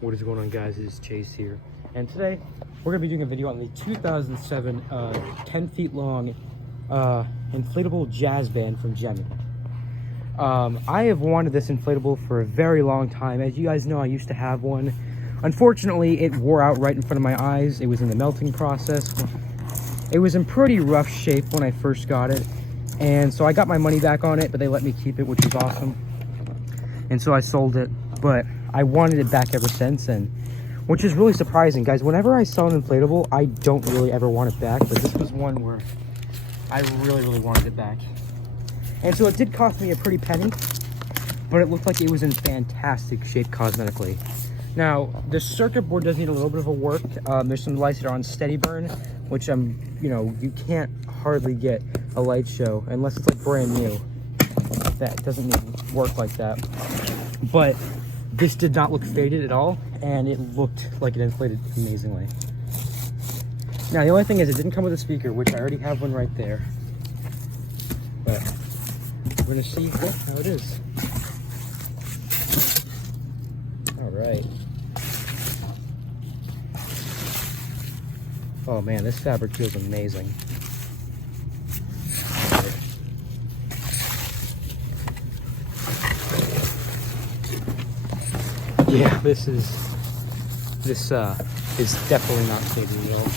What is going on, guys? It's Chase here, and today we're gonna be doing a video on the 2007 10 feet long inflatable jazz band from Gemmy. I have wanted this inflatable for a very long time. As you guys know, I used to have one. Unfortunately, it wore out right in front of my eyes. It was in the melting process. It was in pretty rough shape when I first got it, and so I got my money back on it, but they let me keep it, which was awesome. And so I sold it, but I wanted it back ever since, and which is really surprising, guys. Whenever I sell an inflatable, I don't really ever want it back, but this was one where I really wanted it back. And so it did cost me a pretty penny, but it looked like it was in fantastic shape cosmetically. Now, the circuit board does need a little bit of a work. There's some lights that are on steady burn, which you can't hardly get a LightShow unless it's like brand new. That doesn't need work like that. But this did not look faded at all, and it looked like it inflated amazingly. Now, the only thing is it didn't come with a speaker, which I already have one right there. But we're gonna see how it is. All right. Oh man, this fabric feels amazing. Yeah, this is definitely not faded at all.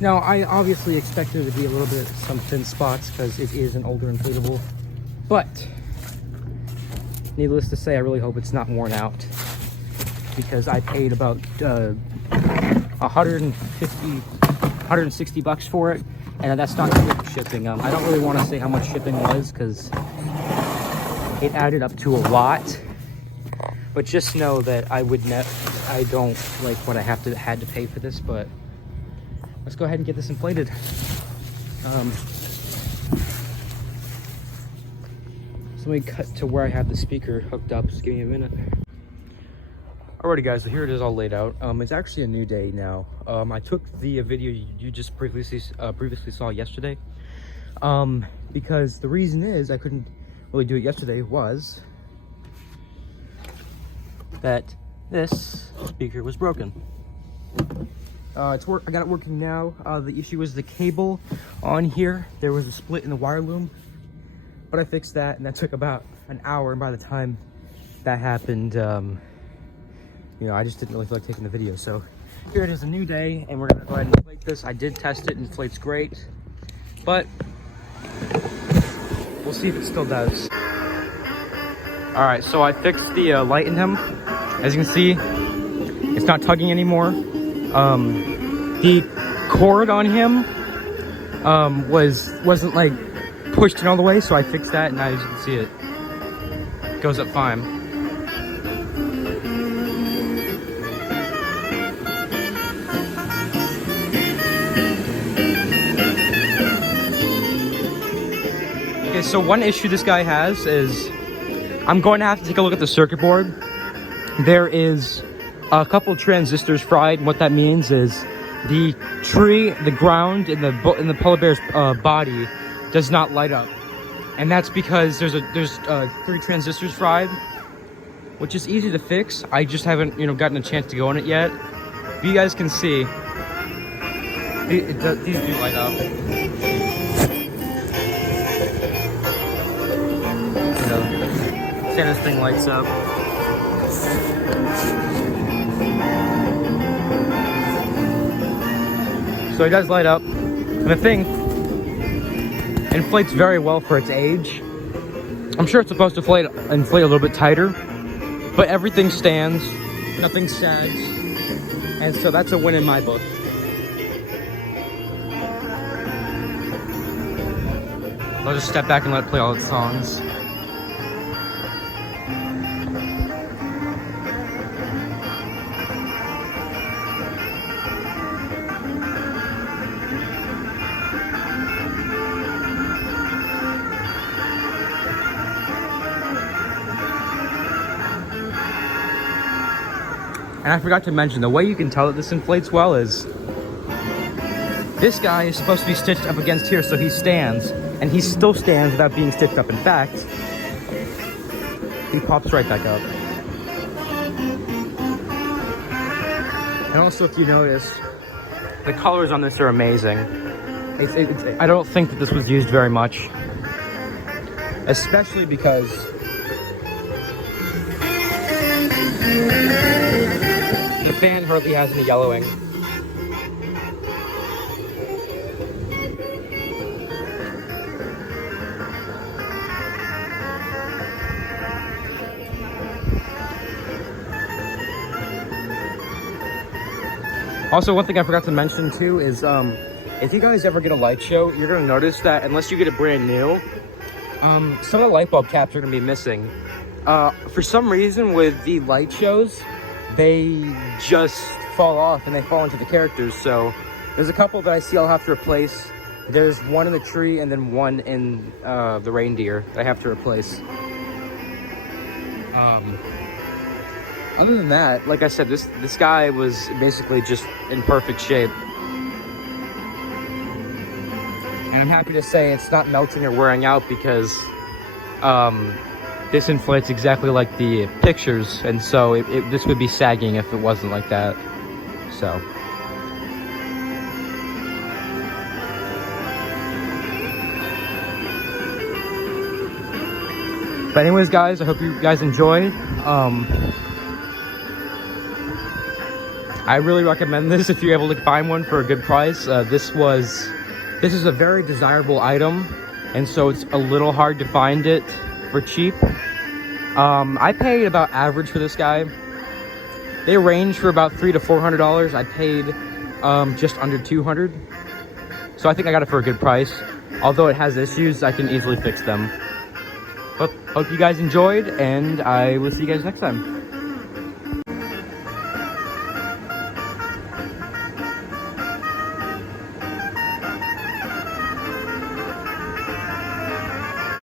Now, I obviously expected there to be a little bit of some thin spots because it is an older inflatable, but needless to say, I really hope it's not worn out, because I paid about 160 bucks for it. And that's not including shipping. I don't really want to say how much shipping was because it added up to a lot. But just know that I don't like what I had to pay for this. But let's go ahead and get this inflated. So let me cut to where I have the speaker hooked up. Just give me a minute. Alrighty, guys, so here it is all laid out. It's actually a new day now. I took the video you just previously saw yesterday, because the reason is I couldn't really do it yesterday was that this speaker was broken. I got it working now. The issue was the cable on here. There was a split in the wire loom, but I fixed that, and that took about an hour. And by the time that happened, I just didn't really feel like taking the video. So here it is, a new day, and we're gonna go ahead and inflate this. I did test it, inflates great, but we'll see if it still does. All right, so I fixed the light in him. As you can see, it's not tugging anymore. The cord on him wasn't like pushed in all the way, so I fixed that, and now as you can see, it goes up fine. Okay, so one issue this guy has is I'm going to have to take a look at the circuit board. There is a couple transistors fried, and what that means is the tree, the ground, and the polar bear's body does not light up, and that's because there's 3 transistors fried, which is easy to fix. I just haven't gotten a chance to go on it yet. But you guys can see these do light up. This thing lights up. So it does light up, and the thing inflates very well for its age. I'm sure it's supposed to inflate a little bit tighter, but everything stands, nothing sags, and so that's a win in my book. I'll just step back and let it play all its songs. And I forgot to mention, the way you can tell that this inflates well is this guy is supposed to be stitched up against here, so he stands. and he still stands without being stitched up. In fact, he pops right back up. And also, if you notice, the colors on this are amazing. I don't think that this was used very much, especially because the fan hardly has any yellowing. Also, one thing I forgot to mention too is if you guys ever get a LightShow, you're gonna notice that unless you get it brand new, some of the light bulb caps are gonna be missing. For some reason with the LightShows, they just fall off and they fall into the characters. So there's a couple that I see I'll have to replace. There's one in the tree and then one in the reindeer that I have to replace. Other than that, like I said, this guy was basically just in perfect shape. And I'm happy to say it's not melting or wearing out because this inflates exactly like the pictures, and so this would be sagging if it wasn't like that. So. But anyways, guys, I hope you guys enjoyed. I really recommend this if you're able to find one for a good price. This is a very desirable item, and so it's a little hard to find it for cheap. I paid about average for this guy. They range for about $300 to $400. I paid just under $200, so I think I got it for a good price. Although it has issues, I can easily fix them. Hope you guys enjoyed, and I will see you guys next time.